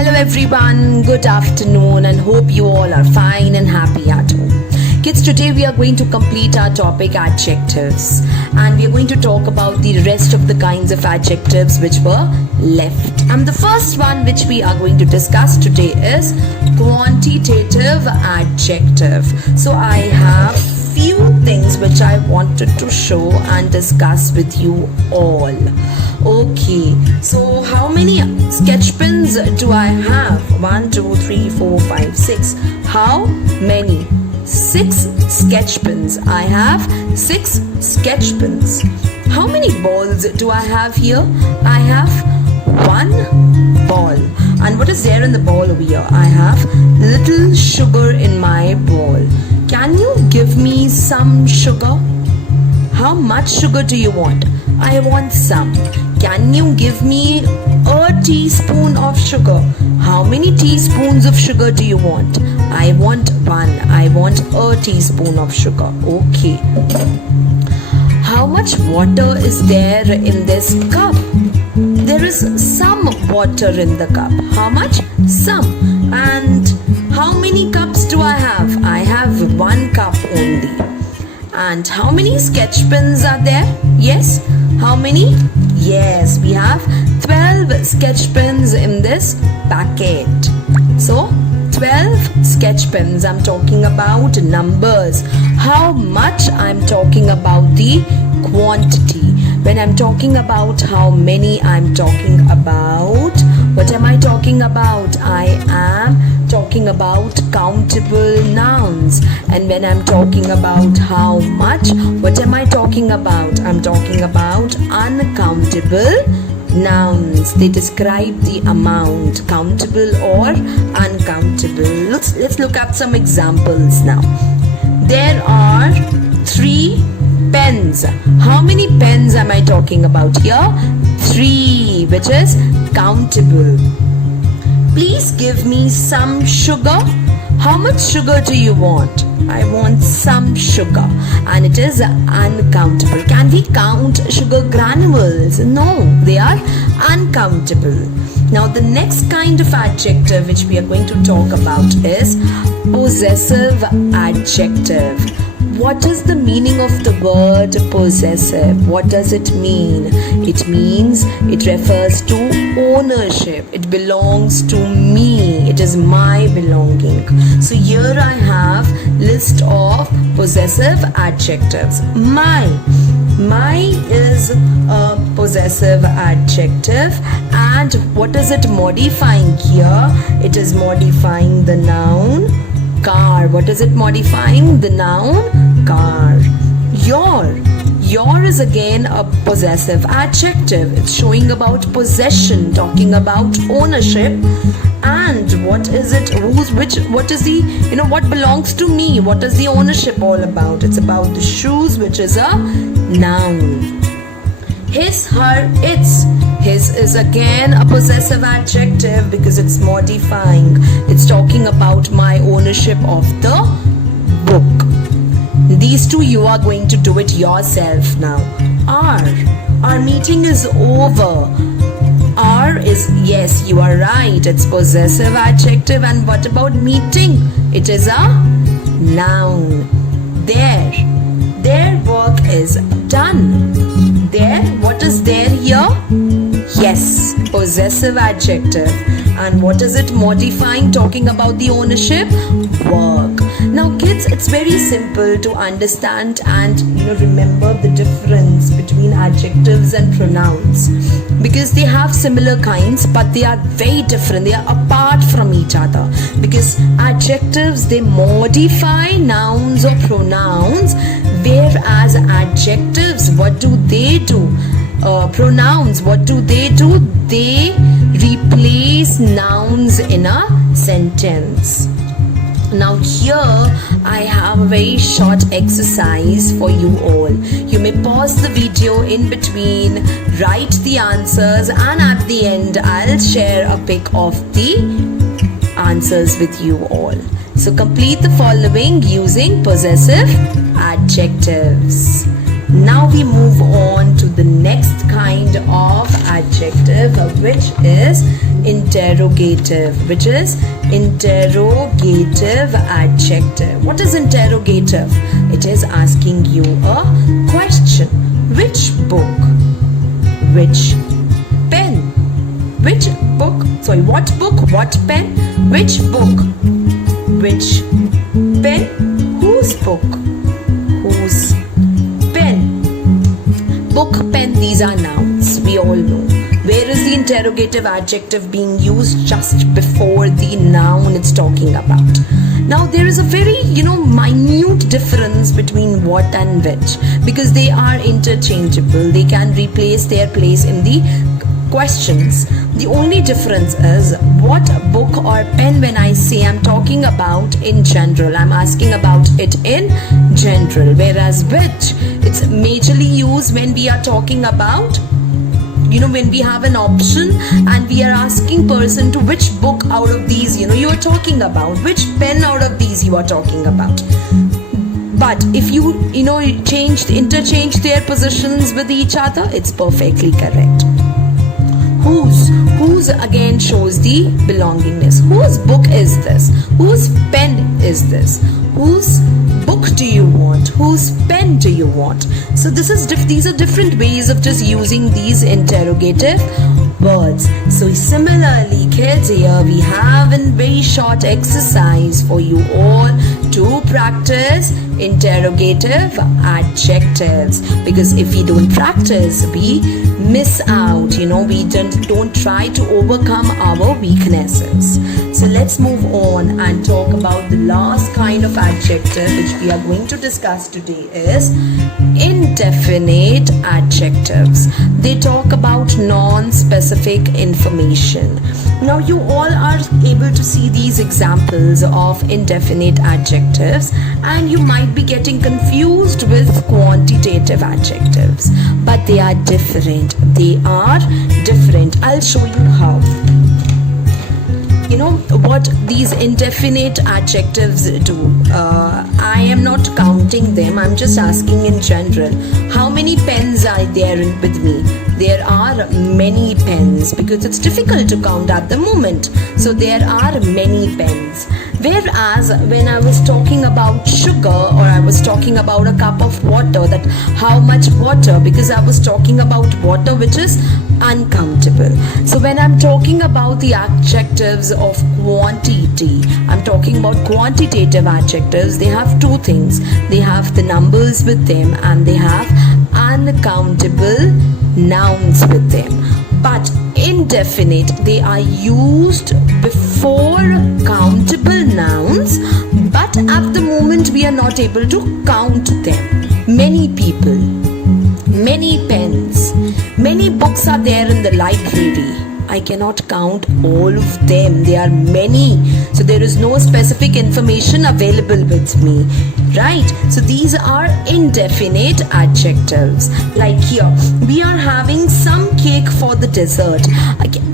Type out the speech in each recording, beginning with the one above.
Hello everyone, good afternoon and hope you all are fine and happy at home. Kids, today we are going to complete our topic adjectives and we are going to talk about the rest of the kinds of adjectives which were left. And the first one which we are going to discuss today is quantitative adjective. So I have few things which I wanted to show and discuss with you all. Okay, so how many sketch pens do I have? 1, 2, 3, 4, 5, 6. How many? 6 sketch pens. I have 6 sketch pens. How many balls do I have here? I have 1 ball. And what is there in the ball over here? I have little sugar in my ball. Can you give me some sugar? How much sugar do you want? I want some. Can you give me a teaspoon of sugar? How many teaspoons of sugar do you want? I want 1. I want a teaspoon of sugar. Okay. How much water is there in this cup? There is some water in the cup. How much? Some. And how many cups do I have? I have 1 cup only. And how many sketch pens are there? Yes. How many? Yes, we have 12 sketch pens in this packet. So 12 sketch pens. I'm talking about numbers. How much? I'm talking about the quantity. When I'm talking about how many, I'm talking about, what am I talking about? I am talking about countable nouns. And when I'm talking about how much, what am I talking about? I'm talking about uncountable nouns. They describe the amount, countable or uncountable. Let's look at some examples now. There are 3 pens. How many pens am I talking about here? 3, which is countable. Please give me some sugar. How much sugar do you want? I want some sugar. And it is uncountable. Can we count sugar granules? No, they are uncountable. Now the next kind of adjective which we are going to talk about is possessive adjective. What is the meaning of the word possessive? What does it mean? It means it refers to ownership. It belongs to me. It is my belonging. So here I have list of possessive adjectives. My is a possessive adjective. And what is it modifying here? It is modifying the noun car. What is it modifying? The noun car. Your is again a possessive adjective. It's showing about possession, talking about ownership. And what is it? What is the, what belongs to me? What is the ownership all about? It's about the shoes, which is a noun. His, her, its. His is again a possessive adjective because it's modifying. It's talking about my ownership of the book. These two you are going to do it yourself now. Our meeting is over. Our is, yes, you are right. It's possessive adjective. And what about meeting? It is a noun. Their work is done. What is there here? Yes, possessive adjective. And what is it modifying, talking about the ownership? Work. Now kids, it's very simple to understand and remember the difference between adjectives and pronouns, because they have similar kinds but they are very different. They are apart from each other, because adjectives, they modify nouns or pronouns, whereas adjectives, what do? Pronouns, what do? They replace nouns in a sentence. Now here I have a very short exercise for you all. You may pause the video in between, write the answers, and at the end I'll share a pic of the answers with you all. So complete the following using possessive adjectives. Now we move on to the next kind of adjective, which is interrogative. Adjective. What is interrogative? It is asking you a question. Which book? Which pen? Which book? Sorry, what book? What pen? Which book? Which pen? Whose book? Whose pen? Book, pen, these are nouns. We all know. Where is the interrogative adjective being used? Just before the noun it's talking about. Now there is a very, minute difference between what and which, because they are interchangeable. They can replace their place in the questions. The only difference is what book or pen. When I say, I'm talking about in general, I'm asking about it in general, whereas which, it's majorly used when we are talking about, when we have an option and we are asking person to which book out of these you are talking about, which pen out of these you are talking about. But if you interchange their positions with each other, it's perfectly correct. Whose again shows the belongingness. Whose book is this? Whose pen is this? Whose book do you want? Whose pen do you want? So these are different ways of just using these interrogative words. So similarly, kids, here we have a very short exercise for you all to practice interrogative adjectives, because if we don't practice, we miss out. We don't try to overcome our weaknesses. So let's move on and talk about the last kind of adjective which we are going to discuss today is indefinite adjectives. They talk about non-specific information. Now you all are able to see these examples of indefinite adjectives, and you might be getting confused with quantitative adjectives, but they are different. I'll show you how. What these indefinite adjectives do. I am not counting them. I'm just asking in general. How many pens are there with me? There are many pens, because it's difficult to count at the moment. So there are many pens. Whereas when I was talking about sugar, or I was talking about a cup of water, that how much water, because I was talking about water which is uncountable. So when I'm talking about the adjectives of quantity, I'm talking about quantitative adjectives. They have two things. They have the numbers with them, and they have uncountable nouns with them. But indefinite, they are used before countable nouns, but at the moment we are not able to count them. Many people, many pens, many books are there in the library. I cannot count all of them. There are many. So there is no specific information available with me. Right? So these are indefinite adjectives. Like here, we are having some cake for the dessert.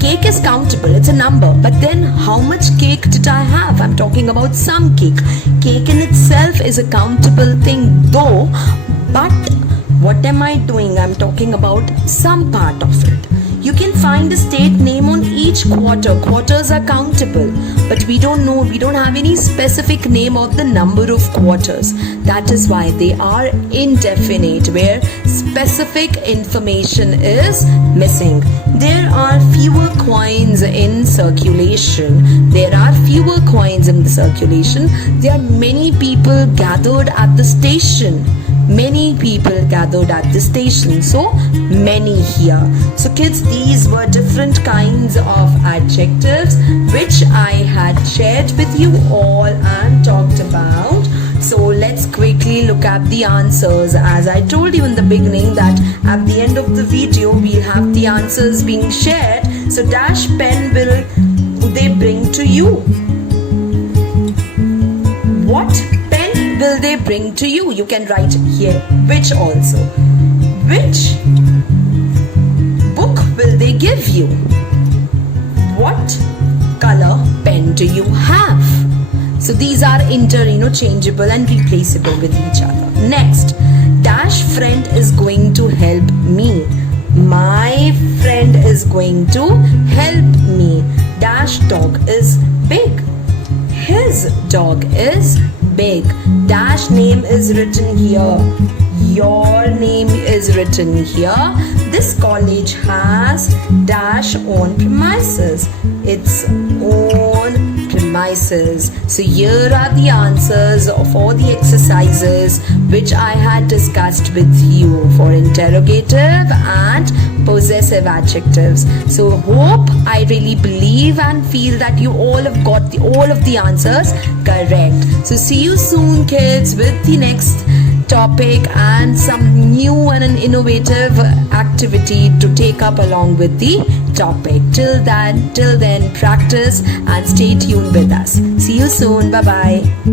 Cake is countable. It's a number. But then how much cake did I have? I'm talking about some cake. Cake in itself is a countable thing though. But what am I doing? I'm talking about some part of it. You can find a state name on each quarter. Quarters are countable, but we don't know, we don't have any specific name of the number of quarters. That is why they are indefinite, where specific information is missing. There are fewer coins in circulation. There are fewer coins in the circulation. There are many people gathered at the station. Many people gathered at the station. So many here. So kids, these were different kinds of adjectives which I had shared with you all and talked about. So let's quickly look at the answers. As I told you in the beginning that at the end of the video we'll have the answers being shared. So dash pen will they bring to you? What pen will they bring to you? You can write here which also. Which book will they give you? What color pen do you have? So these are interchangeable and replaceable with each other. Next, Dash friend is going to help me. My friend is going to help me. Dash dog is big. His dog is big. Dash name is written here. Your name is written here. This college has dash on premises. Its own premises. So here are the answers for the exercises which I had discussed with you for interrogative and possessive adjectives. So hope, I really believe and feel that you all have got all of the answers correct. So see you soon, kids, with the next topic and some new and an innovative activity to take up along with the topic. Till then, practice and stay tuned with us. See you soon. Bye bye.